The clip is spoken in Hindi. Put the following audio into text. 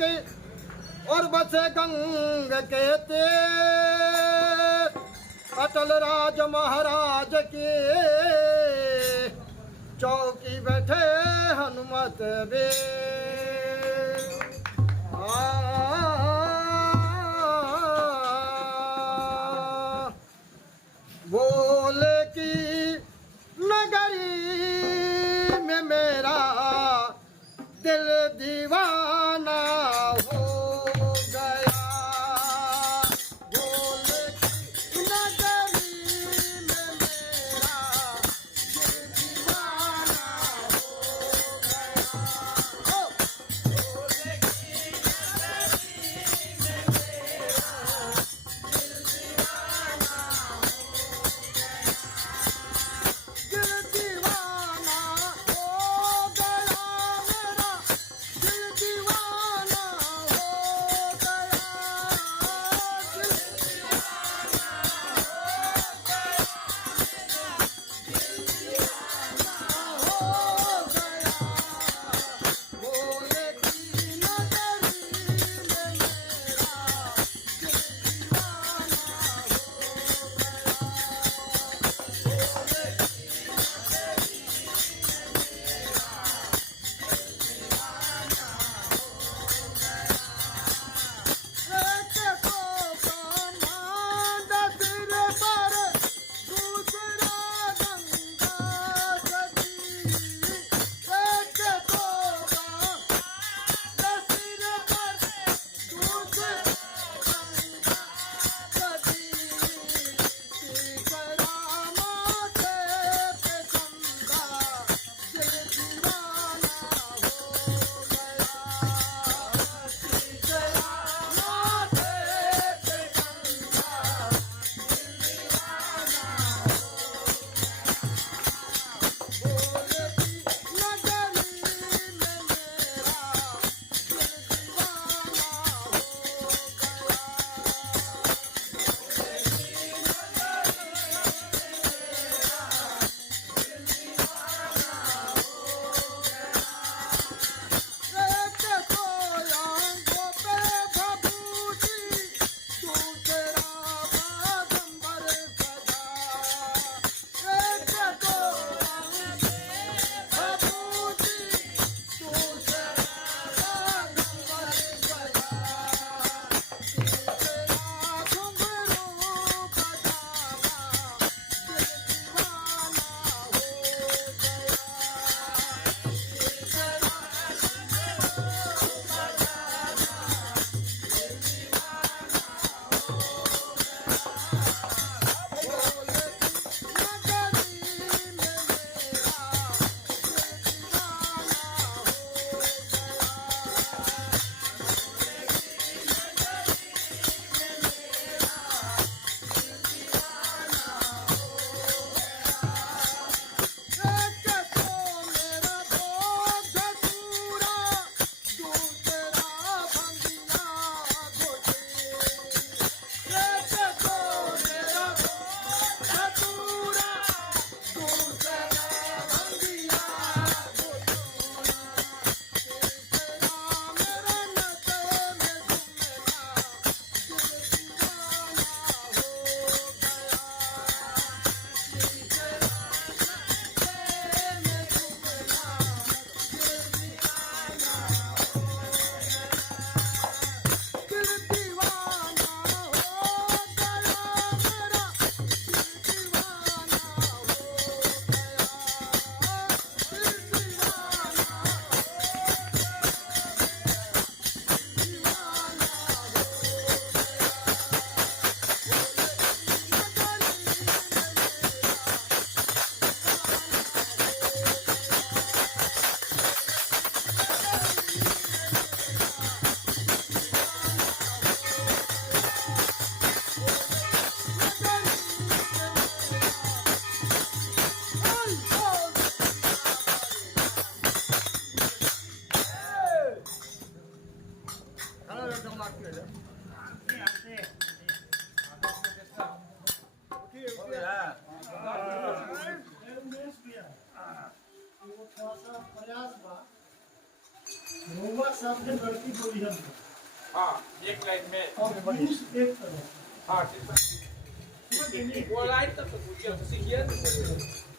के और बसे गंग के तीर। अटल राज महाराज की चौकी बैठे हनुमत वीर। बोले की नगरी में मेरा दिल दीवाना हो गया। बोले की नगरी में मेरा दिल दीवाना हो गया। बोले की नगरी में मेरा दिल दीवाना हो गया। दिल दीवाना हो गया मेरा, दिल दीवाना हो गया। दिल दीवाना हो गया। बोले की नगरी में मेरा दिल दीवाना हो गया। एक को कमांड सिर पर, दूसरा गंगा सजी। एक को कमांड सिर पर, दूसरा गंगा सजी। तीसरा माथे पे चंदा, दिल दीवाना हो गया। तीसरा माथे पे चंदा, दिल दीवाना हो गया। बोले की नगरी में मेरा दिल दीवाना हो गया। एक को आंखों पे भभूति, दूसरा बागंबर सजा। एक को आंखों पे भभूति, दूसरा बागंबर सजा। तीसरा घुंघरू बजाना, दिल दीवाना हो गया। दिल दीवाना हो गया मेरा, दिल दीवाना हो गया। दिल दीवाना दीवाना हो थोड़ा सा प्रयास बा रोवा शब्द लड़की बोली हम हाँ एक लाइन में और पुरुष एक तरफ हाँ कितना वो लाइन तक तो पूछिए सीखिए